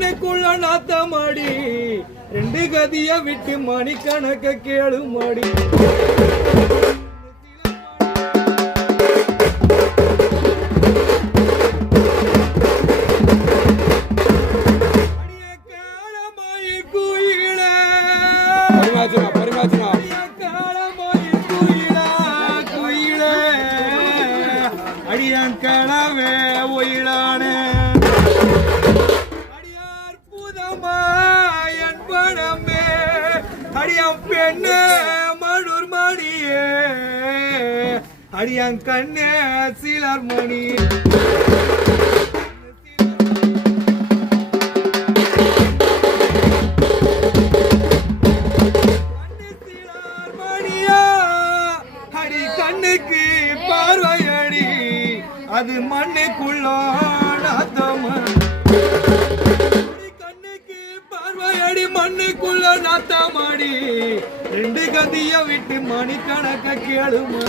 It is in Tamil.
மண்ணுக்குள்ள நாத்தமாடி ரெண்டு கதிய விட்டு மணிக்கணக்க கேளு மாடி அடியாங்கனவே ஒயிலானே அடியாற்புதமா என் பணமே அடியாம் பெண்ணே மடுர் மணியே அடியாங்கண்ணே சிலர் மணி கண்ணுக்கு பார்வையடி அது மண்ணுக்குள்ள கண்ணுக்கு பார்வையடி மண்ணுக்குள்ள நாத்தமாடி ரெண்டு கதிய விட்டு மணிக்கணக்க கேளுமா